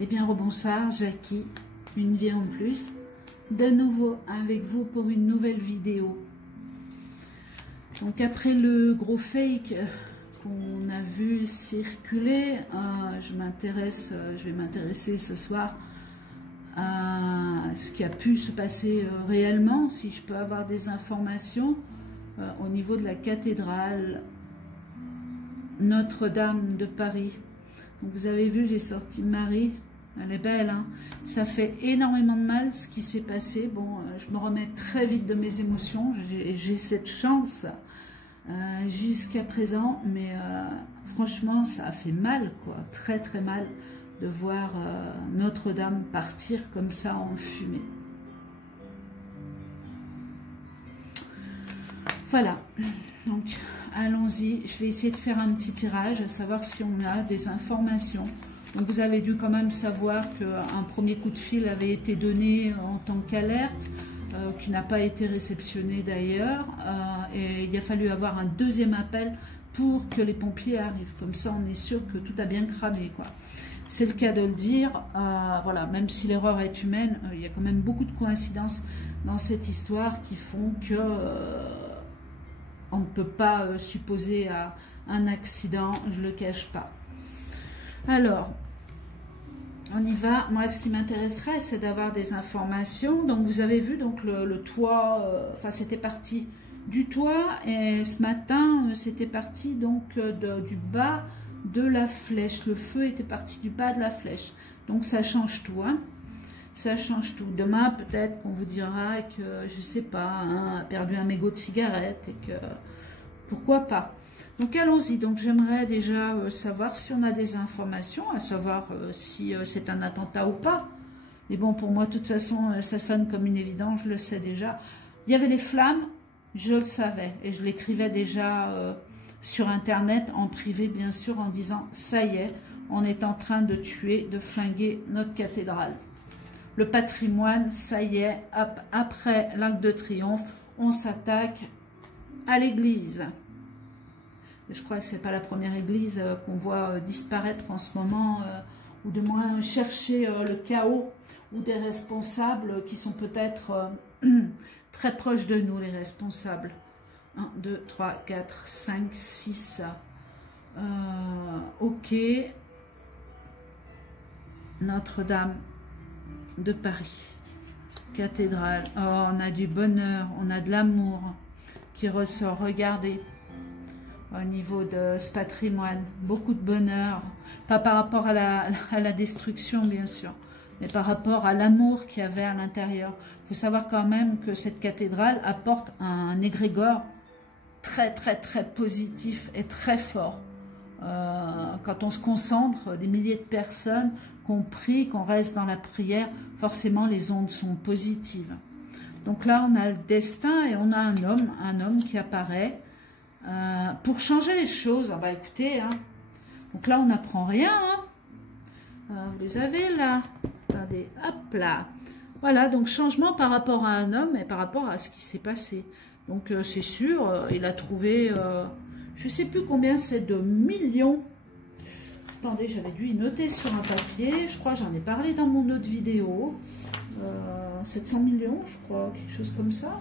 Eh bien, rebonsoir, Jackie, une vie en plus, de nouveau avec vous pour une nouvelle vidéo. Donc après le gros fake qu'on a vu circuler, je vais m'intéresser ce soir à ce qui a pu se passer réellement, si je peux avoir des informations au niveau de la cathédrale Notre-Dame de Paris. Donc vous avez vu, j'ai sorti Marie, elle est belle, hein. Ça fait énormément de mal ce qui s'est passé. Bon, je me remets très vite de mes émotions, j'ai cette chance jusqu'à présent, mais franchement ça a fait mal, quoi, très très mal de voir Notre-Dame partir comme ça en fumée. Voilà, donc allons-y, je vais essayer de faire un petit tirage, à savoir si on a des informations. Donc vous avez dû quand même savoir qu'un premier coup de fil avait été donné en tant qu'alerte, qui n'a pas été réceptionné d'ailleurs, et il a fallu avoir un deuxième appel pour que les pompiers arrivent. Comme ça on est sûr que tout a bien cramé, quoi. C'est le cas de le dire, voilà, même si l'erreur est humaine, il y a quand même beaucoup de coïncidences dans cette histoire qui font que on ne peut pas supposer à un accident, je ne le cache pas. Alors, on y va. Moi, ce qui m'intéresserait, c'est d'avoir des informations. Donc, vous avez vu, donc le toit, enfin, c'était parti du toit, et ce matin, c'était parti donc du bas de la flèche. Le feu était parti du bas de la flèche. Donc, ça change tout, hein. Ça change tout. Demain, peut-être qu'on vous dira que, je sais pas, hein, a perdu un mégot de cigarette et que, pourquoi pas. Donc, allons-y. Donc, j'aimerais déjà savoir si on a des informations, à savoir si c'est un attentat ou pas. Mais bon, pour moi, de toute façon, ça sonne comme une évidence, je le sais déjà. Il y avait les flammes, je le savais, et je l'écrivais déjà sur Internet, en privé, bien sûr, en disant, ça y est, on est en train de tuer, de flinguer notre cathédrale. Le patrimoine, ça y est, après l'Arc de Triomphe, on s'attaque à l'église. Je crois que ce n'est pas la première église qu'on voit disparaître en ce moment, ou de moins chercher le chaos, ou des responsables qui sont peut-être très proches de nous, les responsables. 1, 2, 3, 4, 5, 6. Ok. Notre-Dame de Paris, cathédrale. Oh, on a du bonheur, on a de l'amour qui ressort. Regardez, au niveau de ce patrimoine, beaucoup de bonheur, pas par rapport à la destruction bien sûr, mais par rapport à l'amour qu'il y avait à l'intérieur. Il faut savoir quand même que cette cathédrale apporte un égrégore très très très positif et très fort. Quand on se concentre, des milliers de personnes qu'on prie, qu'on reste dans la prière, forcément les ondes sont positives. Donc là on a le destin et on a un homme qui apparaît pour changer les choses. Ah bah écoutez, hein. Donc là on n'apprend rien, hein. Vous les avez là, regardez, hop là, voilà, donc changement par rapport à un homme et par rapport à ce qui s'est passé. Donc c'est sûr, il a trouvé, je ne sais plus combien c'est de millions. Attendez, j'avais dû y noter sur un papier, je crois que j'en ai parlé dans mon autre vidéo, 700 millions je crois, quelque chose comme ça.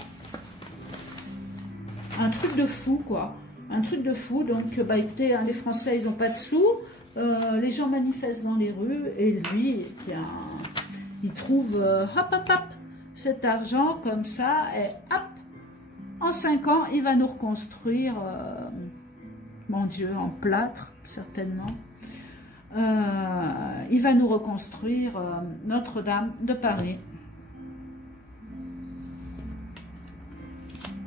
Un truc de fou quoi, un truc de fou. Donc bah écoutez, hein, les Français ils n'ont pas de sous, les gens manifestent dans les rues et lui il trouve hop hop hop cet argent comme ça et hop, en 5 ans il va nous reconstruire, mon Dieu, en plâtre certainement. Il va nous reconstruire Notre-Dame de Paris.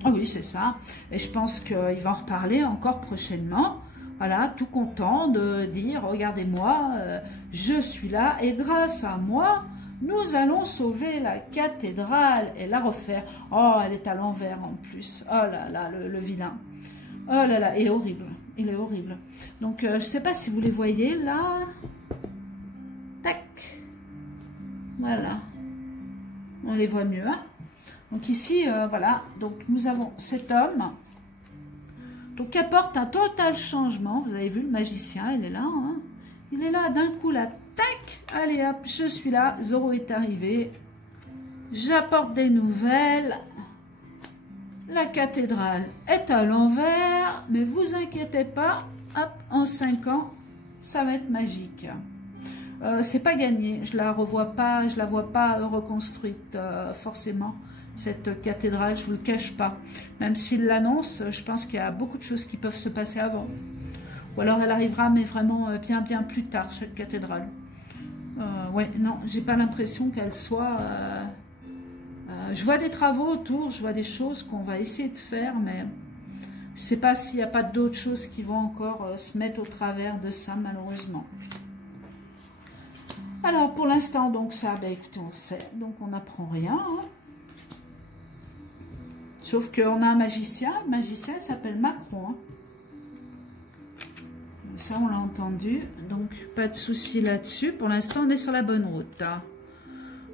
Ah oui, c'est ça. Et je pense qu'il va en reparler encore prochainement. Voilà, tout content de dire, regardez-moi, je suis là et grâce à moi, nous allons sauver la cathédrale et la refaire. Oh, elle est à l'envers en plus. Oh là là, le vilain. Oh là là, il est horrible. Il est horrible. Donc, je ne sais pas si vous les voyez là. Tac. Voilà. On les voit mieux, hein. Donc ici, voilà. Donc, nous avons cet homme. Donc, qui apporte un total changement. Vous avez vu, le magicien, il est là, hein. Il est là, d'un coup, la tac, allez hop, je suis là, Zoro est arrivé. J'apporte des nouvelles. La cathédrale est à l'envers, mais vous inquiétez pas, hop, en 5 ans, ça va être magique. C'est pas gagné, je la revois pas, je la vois pas reconstruite forcément, cette cathédrale, je vous le cache pas. Même s'il l'annonce, je pense qu'il y a beaucoup de choses qui peuvent se passer avant. Ou alors elle arrivera, mais vraiment bien plus tard, cette cathédrale. Ouais, non, j'ai pas l'impression qu'elle soit... je vois des travaux autour, je vois des choses qu'on va essayer de faire, mais je sais pas s'il n'y a pas d'autres choses qui vont encore se mettre au travers de ça, malheureusement. Alors, pour l'instant, donc ça, ben, écoutez, on sait, donc on n'apprend rien. Hein. Sauf qu'on a un magicien, le magicien s'appelle Macron. Hein. Ça, on l'a entendu, donc pas de souci là-dessus. Pour l'instant, on est sur la bonne route. Hein.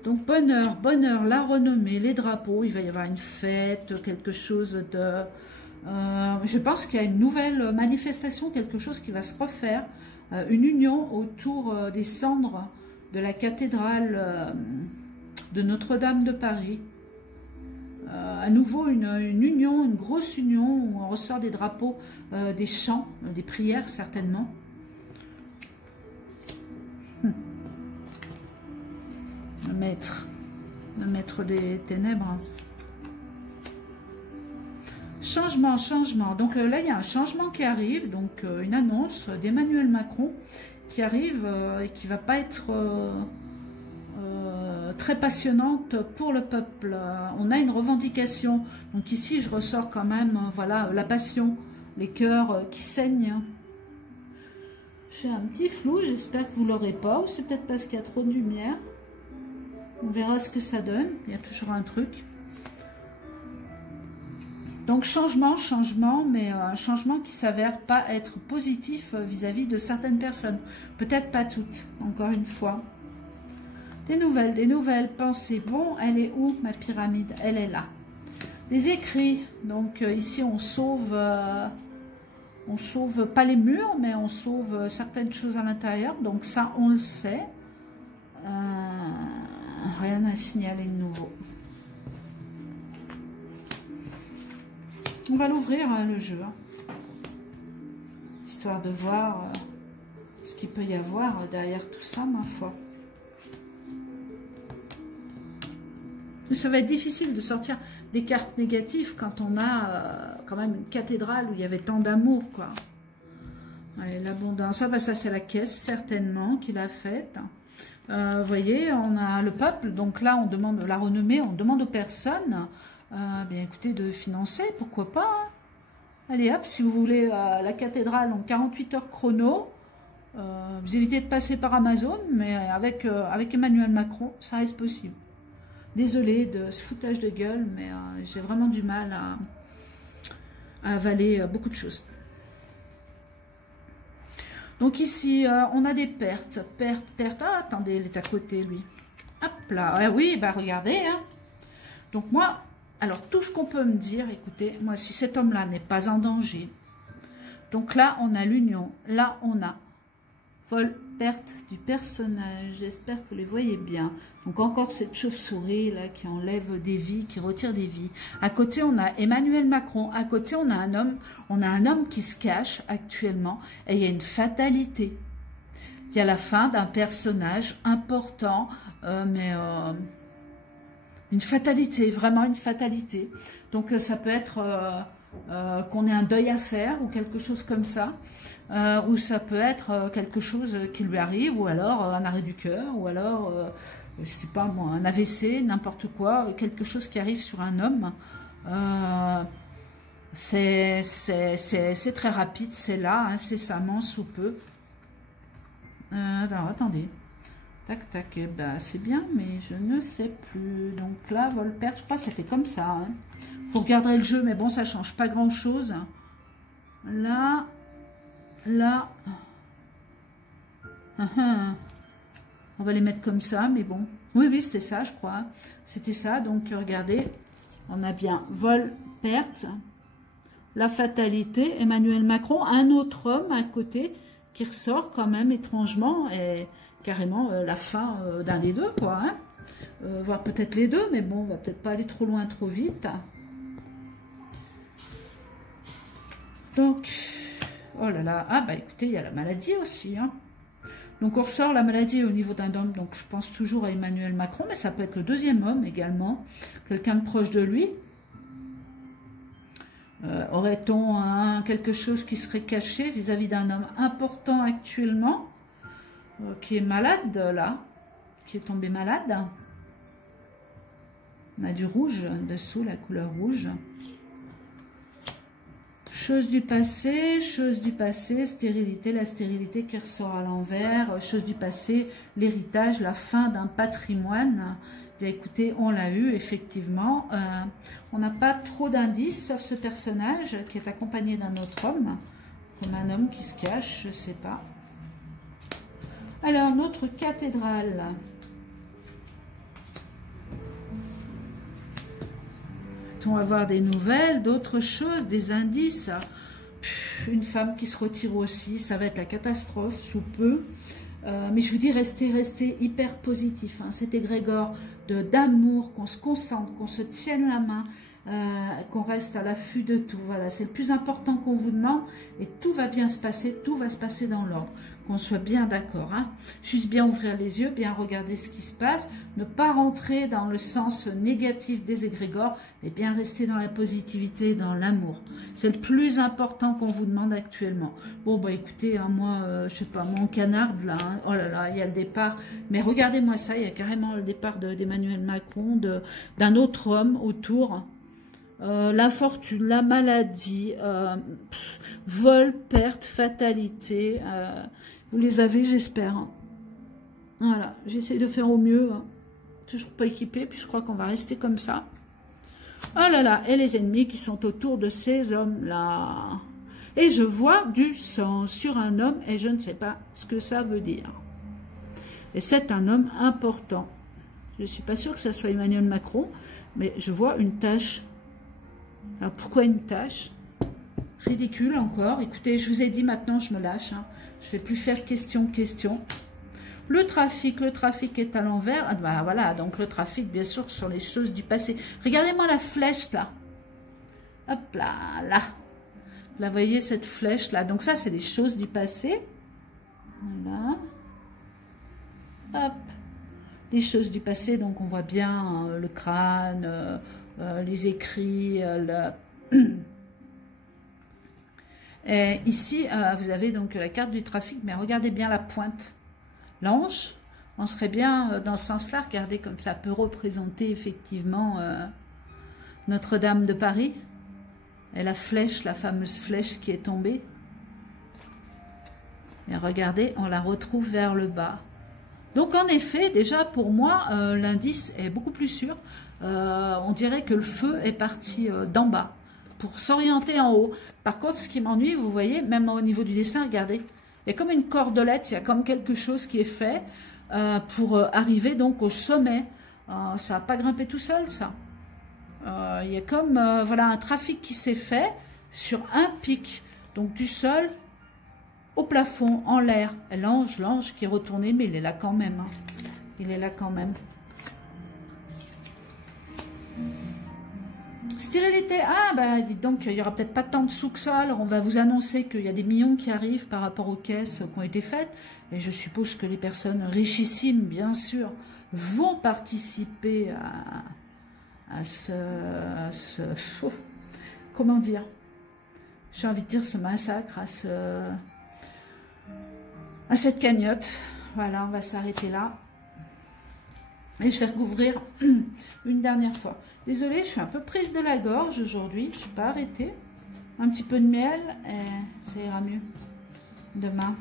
Donc, bonheur, la renommée, les drapeaux, il va y avoir une fête, quelque chose de... je pense qu'il y a une nouvelle manifestation, quelque chose qui va se refaire, une union autour des cendres de la cathédrale de Notre-Dame de Paris. À nouveau une union, une grosse union où on ressort des drapeaux, des chants, des prières certainement. Le maître des ténèbres. Changement. Donc là, il y a un changement qui arrive, donc une annonce d'Emmanuel Macron qui arrive et qui va pas être très passionnante pour le peuple. On a une revendication. Donc ici, je ressors quand même, voilà, la passion, les cœurs qui saignent. J'ai un petit flou, j'espère que vous l'aurez pas, ou c'est peut-être parce qu'il y a trop de lumière. On verra ce que ça donne. Il y a toujours un truc. Donc changement, mais un changement qui s'avère pas être positif vis-à-vis de certaines personnes. Peut-être pas toutes, encore une fois. Des nouvelles pensées. Bon, elle est où ma pyramide? Elle est là. Des écrits. Donc ici on sauve pas les murs, mais on sauve certaines choses à l'intérieur. Donc ça, on le sait. Rien à signaler de nouveau. On va l'ouvrir, hein, le jeu, hein, histoire de voir ce qu'il peut y avoir derrière tout ça, ma foi. Mais ça va être difficile de sortir des cartes négatives quand on a quand même une cathédrale où il y avait tant d'amour, quoi. L'abondance, bah, ça c'est la caisse certainement qu'il a faite. Vous voyez, on a le peuple, donc là on demande la renommée, on demande aux personnes... bien écoutez, de financer, pourquoi pas. Hein. Allez hop, si vous voulez la cathédrale en 48 heures chrono, vous évitez de passer par Amazon, mais avec Emmanuel Macron, ça reste possible. Désolée de ce foutage de gueule, mais j'ai vraiment du mal à avaler beaucoup de choses. Donc ici, on a des pertes. Ah, attendez, il est à côté, lui. Hop là, ah, oui, bah regardez. Hein. Donc moi... Alors, tout ce qu'on peut me dire, écoutez, moi, si cet homme-là n'est pas en danger, donc là, on a l'union, là, on a vol, perte du personnage, j'espère que vous les voyez bien. Donc, encore cette chauve-souris, là, qui enlève des vies, qui retire des vies. À côté, on a Emmanuel Macron, à côté, on a un homme qui se cache actuellement, et il y a une fatalité. Il y a la fin d'un personnage important, une fatalité, vraiment une fatalité. Donc ça peut être qu'on ait un deuil à faire ou quelque chose comme ça, ou ça peut être quelque chose qui lui arrive, ou alors un arrêt du cœur, ou alors, je sais pas moi, un AVC, n'importe quoi, quelque chose qui arrive sur un homme. C'est très rapide, c'est là, incessamment, sous peu. Alors, attendez. Tac, tac, bah, c'est bien, mais je ne sais plus. Donc là, vol-perte, je crois que c'était comme ça. Hein. Vous regarderez le jeu, mais bon, ça change pas grand-chose. Là. On va les mettre comme ça, mais bon. Oui, c'était ça, je crois. C'était ça, donc regardez. On a bien vol-perte. La fatalité, Emmanuel Macron, un autre homme à côté qui ressort quand même étrangement et... carrément la fin d'un des deux, quoi. Hein. Voire peut-être les deux, mais bon, on va peut-être pas aller trop loin, trop vite. Donc, oh là là, ah bah écoutez, il y a la maladie aussi. Hein. Donc on ressort la maladie au niveau d'un homme, donc je pense toujours à Emmanuel Macron, mais ça peut être le deuxième homme également, quelqu'un de proche de lui. Aurait-on quelque chose qui serait caché vis-à-vis d'un homme important actuellement, qui est malade là, qui est tombé malade? On a du rouge dessous, la couleur rouge. Chose du passé, stérilité, la stérilité qui ressort à l'envers, chose du passé, l'héritage, la fin d'un patrimoine. Bien, écoutez, on l'a eu, effectivement. On n'a pas trop d'indices, sauf ce personnage qui est accompagné d'un autre homme, comme un homme qui se cache, je ne sais pas. Alors, notre cathédrale. On va avoir des nouvelles, d'autres choses, des indices. Une femme qui se retire aussi, ça va être la catastrophe sous peu. Mais je vous dis, restez hyper positif. Hein. Cet égrégore d'amour, qu'on se concentre, qu'on se tienne la main, qu'on reste à l'affût de tout. Voilà, c'est le plus important qu'on vous demande et tout va bien se passer, tout va se passer dans l'ordre. Qu'on soit bien d'accord. Hein. Juste bien ouvrir les yeux, bien regarder ce qui se passe, ne pas rentrer dans le sens négatif des égrégores, mais bien rester dans la positivité, dans l'amour. C'est le plus important qu'on vous demande actuellement. Bon, bah écoutez, hein, moi, je sais pas, mon canarde là, hein, oh là là, il y a le départ. Mais regardez-moi ça, il y a carrément le départ d'Emmanuel Macron, d'un autre homme autour. L'infortune, la maladie, vol, perte, fatalité. Vous les avez, j'espère. Hein. Voilà, j'essaie de faire au mieux. Hein. Toujours pas équipé, puis je crois qu'on va rester comme ça. Oh là là, et les ennemis qui sont autour de ces hommes-là. Et je vois du sang sur un homme et je ne sais pas ce que ça veut dire. Et c'est un homme important. Je ne suis pas sûre que ça soit Emmanuel Macron, mais je vois une tache. Alors pourquoi une tache? Ridicule encore. Écoutez, je vous ai dit maintenant, je me lâche. Hein. Je ne vais plus faire question. Le trafic est à l'envers. Ah, bah, voilà, donc le trafic, bien sûr, sont les choses du passé. Regardez-moi la flèche, là. Hop là, là. Là, vous voyez cette flèche, là. Donc ça, c'est des choses du passé. Voilà. Hop. Les choses du passé, donc on voit bien le crâne, les écrits, Et ici, vous avez donc la carte du trafic, mais regardez bien la pointe. L'ange, on serait bien dans ce sens-là. Regardez comme ça peut représenter effectivement Notre-Dame de Paris. Et la flèche, la fameuse flèche qui est tombée. Et regardez, on la retrouve vers le bas. Donc en effet, déjà pour moi, l'indice est beaucoup plus sûr. On dirait que le feu est parti d'en bas pour s'orienter en haut. Par contre, ce qui m'ennuie, vous voyez, même au niveau du dessin, regardez, il y a comme une cordelette, il y a comme quelque chose qui est fait pour arriver donc au sommet. Ça n'a pas grimpé tout seul, ça. Il y a comme voilà, un trafic qui s'est fait sur un pic, donc du sol au plafond, en l'air. L'ange qui est retourné, mais il est là quand même. Hein. Il est là quand même. Stérilité, ah bah dites donc, il n'y aura peut-être pas tant de sous que ça, alors on va vous annoncer qu'il y a des millions qui arrivent par rapport aux caisses qui ont été faites, et je suppose que les personnes richissimes, bien sûr, vont participer à ce comment dire, j'ai envie de dire ce massacre, à cette cagnotte. Voilà, on va s'arrêter là. Et je vais recouvrir une dernière fois. Désolée, je suis un peu prise de la gorge aujourd'hui. Je ne suis pas arrêtée. Un petit peu de miel et ça ira mieux demain.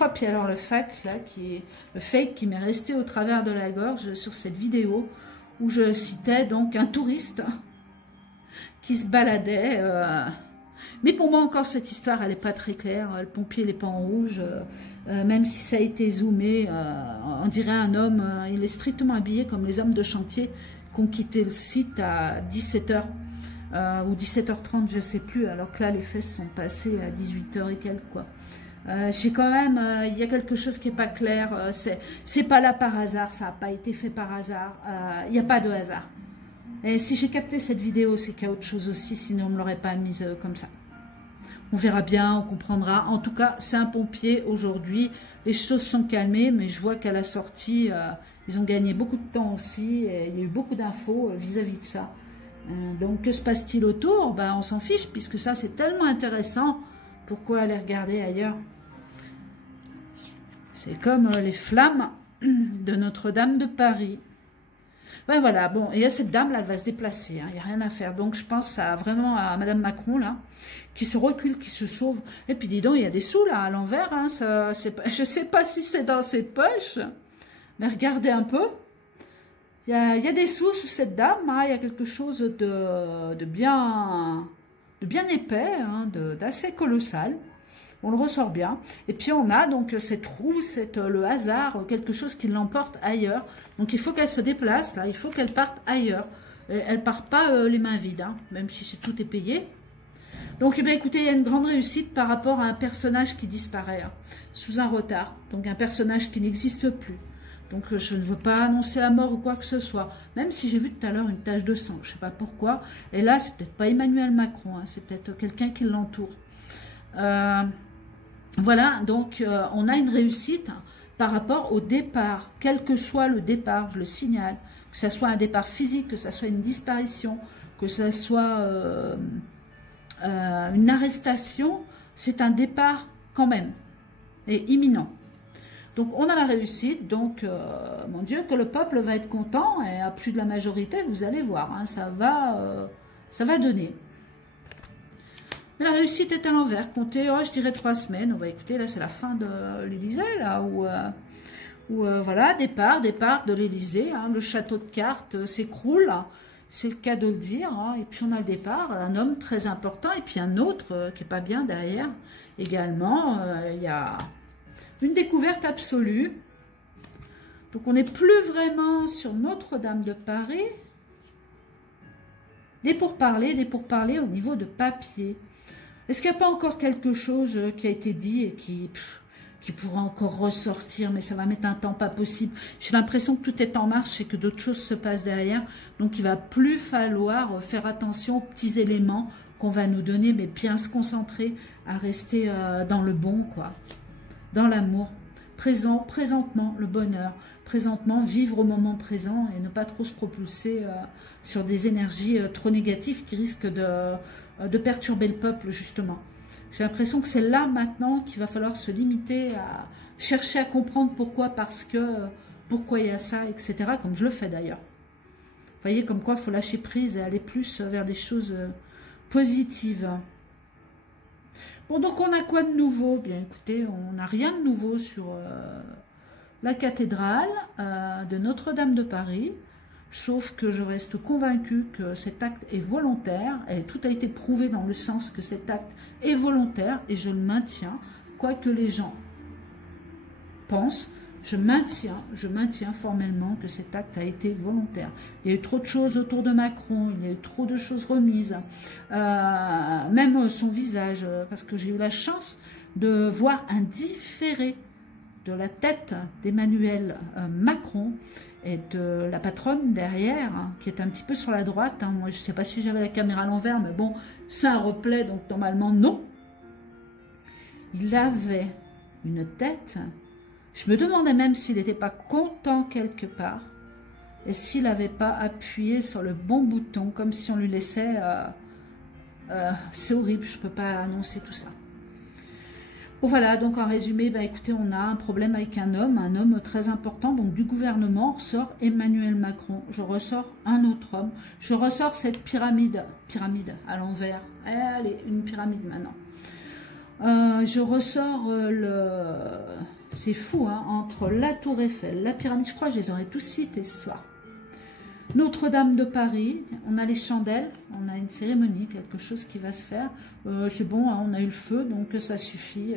Oh, puis alors le fake là, qui m'est resté au travers de la gorge sur cette vidéo où je citais donc un touriste qui se baladait. Mais pour moi encore cette histoire elle n'est pas très claire. Le pompier n'est pas en rouge. Même si ça a été zoomé, on dirait un homme, il est strictement habillé comme les hommes de chantier qui ont quitté le site à 17h ou 17h30, je ne sais plus, alors que là les fesses sont passées à 18h et quelques, quoi. J'ai quand même, il y a quelque chose qui n'est pas clair. C'est pas là par hasard, ça n'a pas été fait par hasard. Il n'y a pas de hasard. Et si j'ai capté cette vidéo, c'est qu'il y a autre chose aussi, sinon on ne me l'aurait pas mise comme ça. On verra bien, on comprendra. En tout cas, c'est un pompier aujourd'hui. Les choses sont calmées, mais je vois qu'à la sortie, ils ont gagné beaucoup de temps aussi. Et il y a eu beaucoup d'infos vis-à-vis de ça. Donc, que se passe-t-il autour? Ben, on s'en fiche, puisque ça, c'est tellement intéressant. Pourquoi aller regarder ailleurs? C'est comme les flammes de Notre-Dame de Paris. Ouais, voilà, bon, et cette dame, là, elle va se déplacer, il n'y a rien à faire. Donc, je pense vraiment à Madame Macron, là, qui se recule, qui se sauve. Et puis, dis donc, il y a des sous, là, à l'envers, hein, je ne sais pas si c'est dans ses poches, mais regardez un peu. Il y a des sous sous cette dame, hein, il y a quelque chose de bien épais, hein, d'assez colossal. On le ressort bien. Et puis on a donc cette roue, le hasard, quelque chose qui l'emporte ailleurs. Donc il faut qu'elle se déplace, là, il faut qu'elle parte ailleurs. Et elle ne part pas les mains vides, hein, même si tout est payé. Donc eh bien, écoutez, il y a une grande réussite par rapport à un personnage qui disparaît, hein, sous un retard. Donc un personnage qui n'existe plus. Donc je ne veux pas annoncer la mort ou quoi que ce soit. Même si j'ai vu tout à l'heure une tache de sang, je ne sais pas pourquoi. Et là, c'est peut-être pas Emmanuel Macron, hein, c'est peut-être quelqu'un qui l'entoure. Voilà, donc on a une réussite par rapport au départ, quel que soit le départ, je le signale, que ce soit un départ physique, que ce soit une disparition, que ce soit une arrestation, c'est un départ quand même, et imminent. Donc on a la réussite, donc mon Dieu, que le peuple va être content, et à plus de la majorité, vous allez voir, hein, ça va donner. Mais la réussite est à l'envers, comptez, je dirais 3 semaines. On va écouter, là c'est la fin de l'Élysée, là, où voilà, départ de l'Élysée, hein, le château de cartes s'écroule, c'est le cas de le dire, hein, et puis on a le départ, un homme très important, et puis un autre qui n'est pas bien derrière, également, il y a une découverte absolue. Donc on n'est plus vraiment sur Notre-Dame de Paris, des pourparlers au niveau de papier. Est-ce qu'il n'y a pas encore quelque chose qui a été dit et qui pourra encore ressortir, mais ça va mettre un temps pas possible. J'ai l'impression que tout est en marche et que d'autres choses se passent derrière. Donc il va plus falloir faire attention aux petits éléments qu'on va nous donner, mais bien se concentrer à rester dans le bon, quoi, dans l'amour. Présentement, le bonheur. Présentement, vivre au moment présent et ne pas trop se propulser sur des énergies trop négatives qui risquent de perturber le peuple, justement. J'ai l'impression que c'est là, maintenant, qu'il va falloir se limiter à chercher à comprendre pourquoi, parce que, pourquoi il y a ça, etc., comme je le fais d'ailleurs. Vous voyez, comme quoi il faut lâcher prise et aller plus vers des choses positives. Bon, donc on a quoi de nouveau? Bien, écoutez, on n'a rien de nouveau sur la cathédrale de Notre-Dame de Paris. Sauf que je reste convaincue que cet acte est volontaire, et tout a été prouvé dans le sens que cet acte est volontaire, et je le maintiens, quoi que les gens pensent, je maintiens formellement que cet acte a été volontaire. Il y a eu trop de choses autour de Macron, il y a eu trop de choses remises, même son visage, parce que j'ai eu la chance de voir un différé de la tête d'Emmanuel Macron, et de la patronne derrière, hein, qui est un petit peu sur la droite. Hein. Moi, je ne sais pas si j'avais la caméra à l'envers, mais bon, c'est un replay, donc normalement, non. Il avait une tête. Je me demandais même s'il n'était pas content quelque part, et s'il n'avait pas appuyé sur le bon bouton, comme si on lui laissait... c'est horrible, je ne peux pas annoncer tout ça. Bon, voilà, donc en résumé, bah, écoutez, on a un problème avec un homme très important, donc du gouvernement, ressort Emmanuel Macron, je ressors un autre homme, je ressors cette pyramide à l'envers, allez, une pyramide maintenant, je ressors c'est fou, hein, entre la tour Eiffel, la pyramide, je crois que je les aurais tous cités ce soir, Notre-Dame de Paris, on a les chandelles, on a une cérémonie, quelque chose qui va se faire. C'est bon, hein, on a eu le feu, donc ça suffit.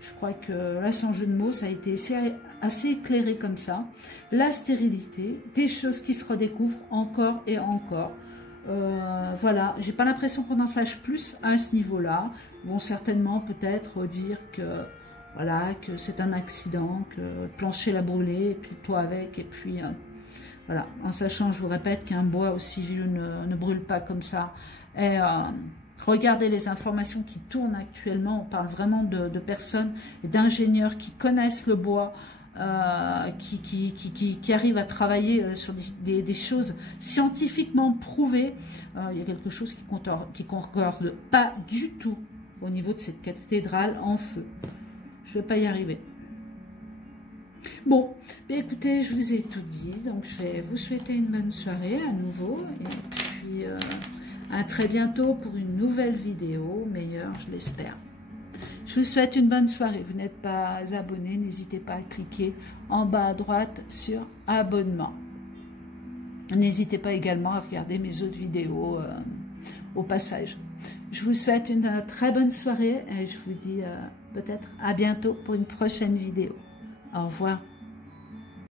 Je crois que là, sans jeu de mots, ça a été assez éclairé comme ça. La stérilité, des choses qui se redécouvrent encore et encore. Voilà, j'ai pas l'impression qu'on en sache plus à ce niveau-là. Ils vont certainement peut-être dire que voilà, que c'est un accident, que le plancher l'a brûlé, et puis toi avec, et puis voilà, en sachant, je vous répète, qu'un bois aussi vieux ne brûle pas comme ça. Et regardez les informations qui tournent actuellement, on parle vraiment de personnes et d'ingénieurs qui connaissent le bois, qui arrivent à travailler sur des choses scientifiquement prouvées. Il y a quelque chose qui concorde pas du tout au niveau de cette cathédrale en feu. Je ne vais pas y arriver. Bon, bien écoutez, je vous ai tout dit, donc je vais vous souhaiter une bonne soirée à nouveau, et puis à très bientôt pour une nouvelle vidéo, meilleure, je l'espère. Je vous souhaite une bonne soirée. Vous n'êtes pas abonné, n'hésitez pas à cliquer en bas à droite sur abonnement. N'hésitez pas également à regarder mes autres vidéos au passage. Je vous souhaite une très bonne soirée et je vous dis peut-être à bientôt pour une prochaine vidéo. Au revoir.